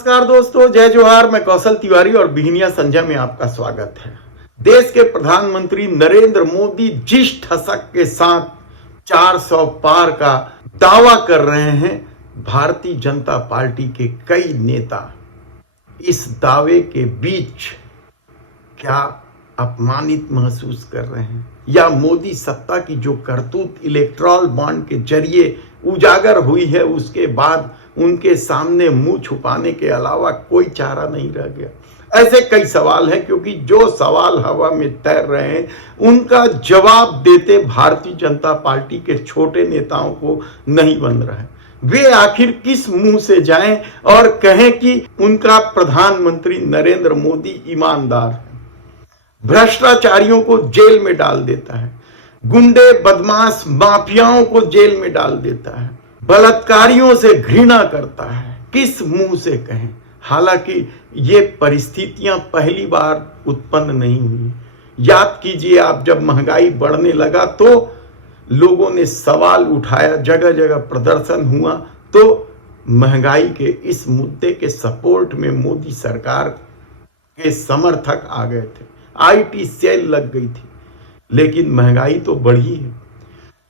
नमस्कार दोस्तों, जय जोहार। मैं कौशल तिवारी और बिहनिया संजय में आपका स्वागत है। देश के प्रधानमंत्री नरेंद्र मोदी जिस ठसक के साथ 400 पार का दावा कर रहे हैं, भारतीय जनता पार्टी के कई नेता इस दावे के बीच क्या अपमानित महसूस कर रहे हैं या मोदी सत्ता की जो करतूत इलेक्ट्रल बॉन्ड के जरिए उजागर हुई है उसके बाद उनके सामने मुंह छुपाने के अलावा कोई चारा नहीं रह गया। ऐसे कई सवाल हैं, क्योंकि जो सवाल हवा में तैर रहे हैं उनका जवाब देते भारतीय जनता पार्टी के छोटे नेताओं को नहीं बन रहा है। वे आखिर किस मुंह से जाएं और कहें कि उनका प्रधानमंत्री नरेंद्र मोदी ईमानदार है, भ्रष्टाचारियों को जेल में डाल देता है, गुंडे बदमाश माफियाओं को जेल में डाल देता है, बलात्कारियों से घृणा करता है। किस मुंह से कहें? हालांकि ये परिस्थितियां पहली बार उत्पन्न नहीं हुई। याद कीजिए, आप जब महंगाई बढ़ने लगा तो लोगों ने सवाल उठाया, जगह जगह प्रदर्शन हुआ, तो महंगाई के इस मुद्दे के सपोर्ट में मोदी सरकार के समर्थक आ गए थे। आईटी सेल लग गई थी, लेकिन महंगाई तो बढ़ी है,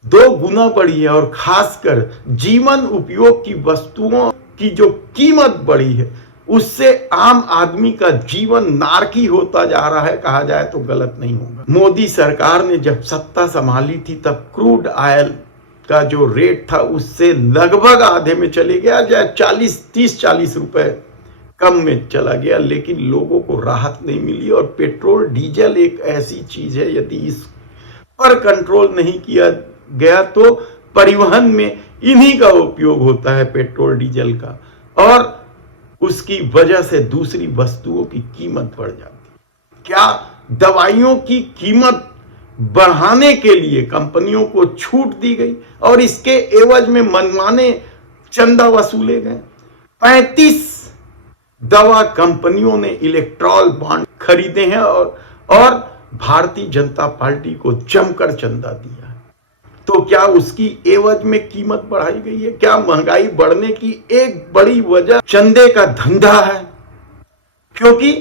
2 गुना बढ़ी है, और खासकर जीवन उपयोग की वस्तुओं की जो कीमत बढ़ी है उससे आम आदमी का जीवन नारकी होता जा रहा है, कहा जाए तो गलत नहीं होगा। मोदी सरकार ने जब सत्ता संभाली थी तब क्रूड ऑयल का जो रेट था उससे लगभग आधे में चले गया, या 30-40 रुपए कम में चला गया, लेकिन लोगों को राहत नहीं मिली। और पेट्रोल डीजल एक ऐसी चीज है, यदि इस पर कंट्रोल नहीं किया गया तो परिवहन में इन्हीं का उपयोग होता है, पेट्रोल डीजल का, और उसकी वजह से दूसरी वस्तुओं की कीमत बढ़ जाती है। क्या दवाइयों की कीमत बढ़ाने के लिए कंपनियों को छूट दी गई और इसके एवज में मनमाने चंदा वसूले गए? 35 दवा कंपनियों ने इलेक्ट्रल बॉन्ड खरीदे हैं और भारतीय जनता पार्टी को जमकर चंदा दिया है। तो क्या उसकी एवज में कीमत बढ़ाई गई है? क्या महंगाई बढ़ने की एक बड़ी वजह चंदे का धंधा है? क्योंकि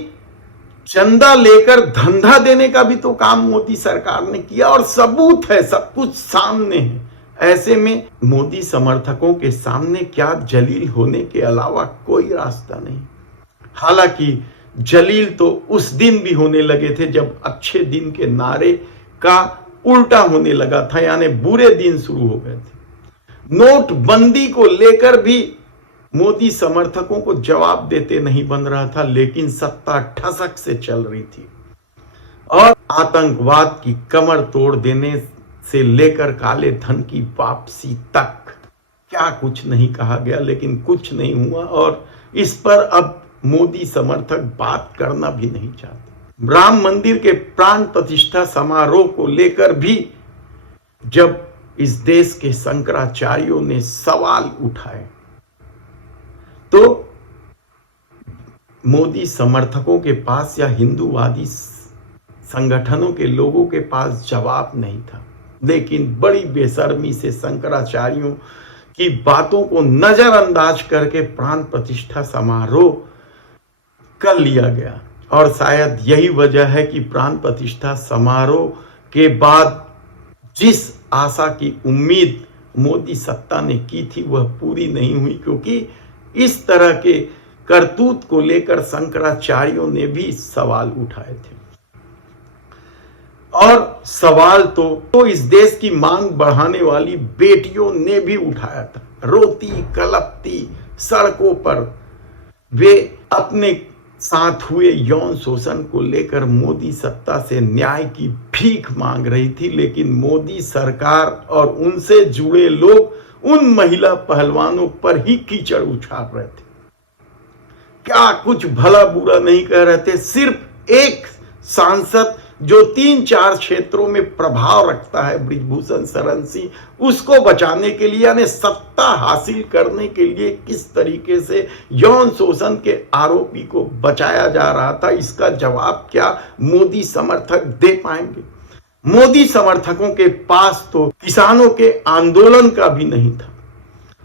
चंदा लेकर धंधा देने का भी तो काम मोदी सरकार ने किया, और सबूत है, सब कुछ सामने है। ऐसे में मोदी समर्थकों के सामने क्या जलील होने के अलावा कोई रास्ता नहीं। हालांकि जलील तो उस दिन भी होने लगे थे जब अच्छे दिन के नारे का उल्टा होने लगा था, यानी बुरे दिन शुरू हो गए थे। नोटबंदी को लेकर भी मोदी समर्थकों को जवाब देते नहीं बन रहा था, लेकिन सत्ता ठसक से चल रही थी, और आतंकवाद की कमर तोड़ देने से लेकर काले धन की वापसी तक क्या कुछ नहीं कहा गया, लेकिन कुछ नहीं हुआ, और इस पर अब मोदी समर्थक बात करना भी नहीं चाहते। राम मंदिर के प्राण प्रतिष्ठा समारोह को लेकर भी जब इस देश के शंकराचार्यों ने सवाल उठाए तो मोदी समर्थकों के पास या हिंदूवादी संगठनों के लोगों के पास जवाब नहीं था। लेकिन बड़ी बेशर्मी से शंकराचार्यों की बातों को नजरअंदाज करके प्राण प्रतिष्ठा समारोह कर लिया गया, और शायद यही वजह है कि प्राण प्रतिष्ठा समारोह के बाद जिस आशा की उम्मीद मोदी सत्ता ने की थी वह पूरी नहीं हुई, क्योंकि इस तरह के करतूत को लेकर शंकराचार्यों ने भी सवाल उठाए थे। और सवाल तो इस देश की मांग बढ़ाने वाली बेटियों ने भी उठाया था। रोती कलपती सड़कों पर वे अपने साथ हुए यौन शोषण को लेकर मोदी सत्ता से न्याय की भीख मांग रही थी, लेकिन मोदी सरकार और उनसे जुड़े लोग उन महिला पहलवानों पर ही कीचड़ उछाल रहे थे। क्या कुछ भला बुरा नहीं कह रहे थे। सिर्फ एक सांसद जो 3-4 क्षेत्रों में प्रभाव रखता है, बृजभूषण शरण सिंह, उसको बचाने के लिए, यानी सत्ता हासिल करने के लिए किस तरीके से यौन शोषण के आरोपी को बचाया जा रहा था, इसका जवाब क्या मोदी समर्थक दे पाएंगे? मोदी समर्थकों के पास तो किसानों के आंदोलन का भी नहीं था।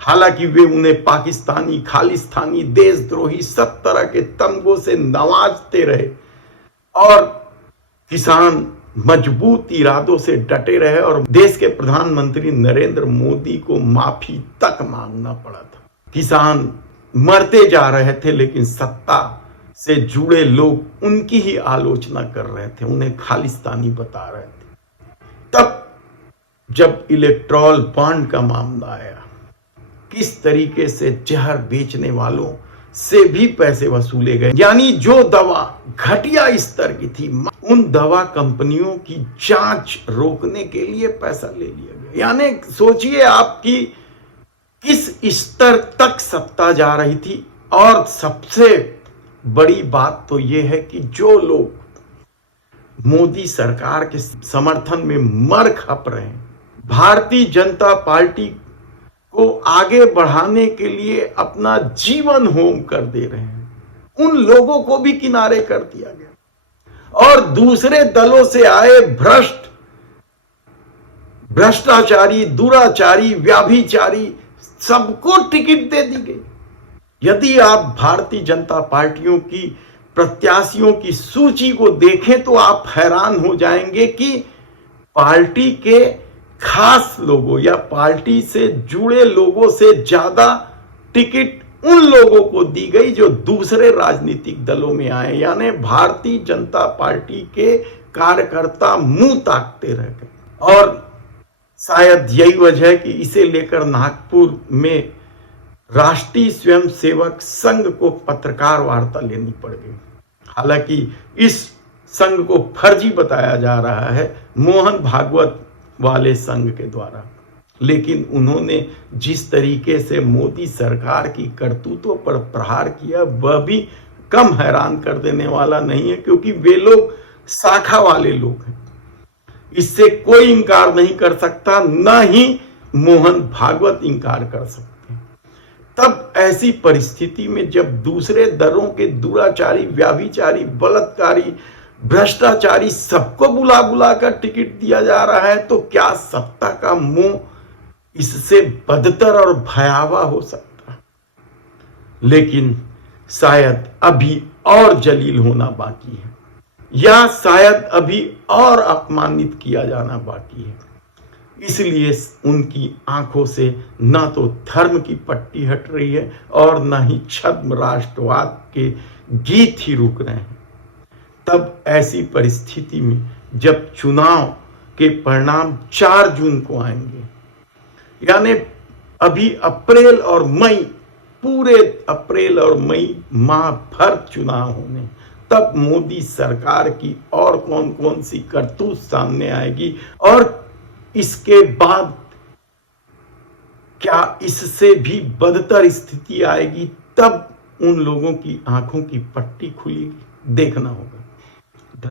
हालांकि वे उन्हें पाकिस्तानी, खालिस्तानी, देशद्रोही सब तरह के तमगों से नवाजते रहे और किसान मजबूत इरादों से डटे रहे और देश के प्रधानमंत्री नरेंद्र मोदी को माफी तक मांगना पड़ा था। किसान मरते जा रहे थे, लेकिन सत्ता से जुड़े लोग उनकी ही आलोचना कर रहे थे, उन्हें खालिस्तानी बता रहे थे। तब जब इलेक्ट्रॉल बॉन्ड का मामला आया, किस तरीके से जहर बेचने वालों से भी पैसे वसूले गए, यानी जो दवा घटिया स्तर की थी, उन दवा कंपनियों की जांच रोकने के लिए पैसा ले लिया गया। यानी सोचिए आपकी किस स्तर तक सत्ता जा रही थी। और सबसे बड़ी बात तो यह है कि जो लोग मोदी सरकार के समर्थन में मर खप रहे हैं, भारतीय जनता पार्टी को आगे बढ़ाने के लिए अपना जीवन होम कर दे रहे हैं, उन लोगों को भी किनारे कर दिया गया और दूसरे दलों से आए भ्रष्टाचारी, दुराचारी, व्याभिचारी सबको टिकट दे दी गई। यदि आप भारतीय जनता पार्टियों की प्रत्याशियों की सूची को देखें तो आप हैरान हो जाएंगे कि पार्टी के खास लोगों या पार्टी से जुड़े लोगों से ज्यादा टिकट उन लोगों को दी गई जो दूसरे राजनीतिक दलों में आए, यानी भारतीय जनता पार्टी के कार्यकर्ता मुंह ताकते रह गए। और शायद यही वजह है कि इसे लेकर नागपुर में राष्ट्रीय स्वयंसेवक संघ को पत्रकार वार्ता लेनी पड़ गई। हालांकि इस संघ को फर्जी बताया जा रहा है मोहन भागवत वाले संघ के द्वारा, लेकिन उन्होंने जिस तरीके से मोदी सरकार की करतूतों पर प्रहार किया वह भी कम हैरान कर देने वाला नहीं है, क्योंकि वे लोग शाखा वाले लोग हैं। इससे कोई इंकार नहीं कर सकता, न ही मोहन भागवत इंकार कर सकते। तब ऐसी परिस्थिति में जब दूसरे दलों के दुराचारी, व्याभिचारी, बलात्कारी, भ्रष्टाचारी सबको बुला बुला कर टिकट दिया जा रहा है, तो क्या सत्ता का मोह इससे बदतर और भयावह हो सकता है। लेकिन शायद अभी और जलील होना बाकी है, या शायद अभी और अपमानित किया जाना बाकी है। इसलिए उनकी आंखों से न तो धर्म की पट्टी हट रही है और न ही छद्म राष्ट्रवाद के गीत ही रुक रहे हैं। तब ऐसी परिस्थिति में जब चुनाव के परिणाम 4 जून को आएंगे, यानी अभी अप्रैल और मई, पूरे अप्रैल और मई माह भर चुनाव होने, तब मोदी सरकार की और कौन कौन सी करतूत सामने आएगी और इसके बाद क्या इससे भी बदतर स्थिति आएगी, तब उन लोगों की आंखों की पट्टी खुलेगी, देखना होगा।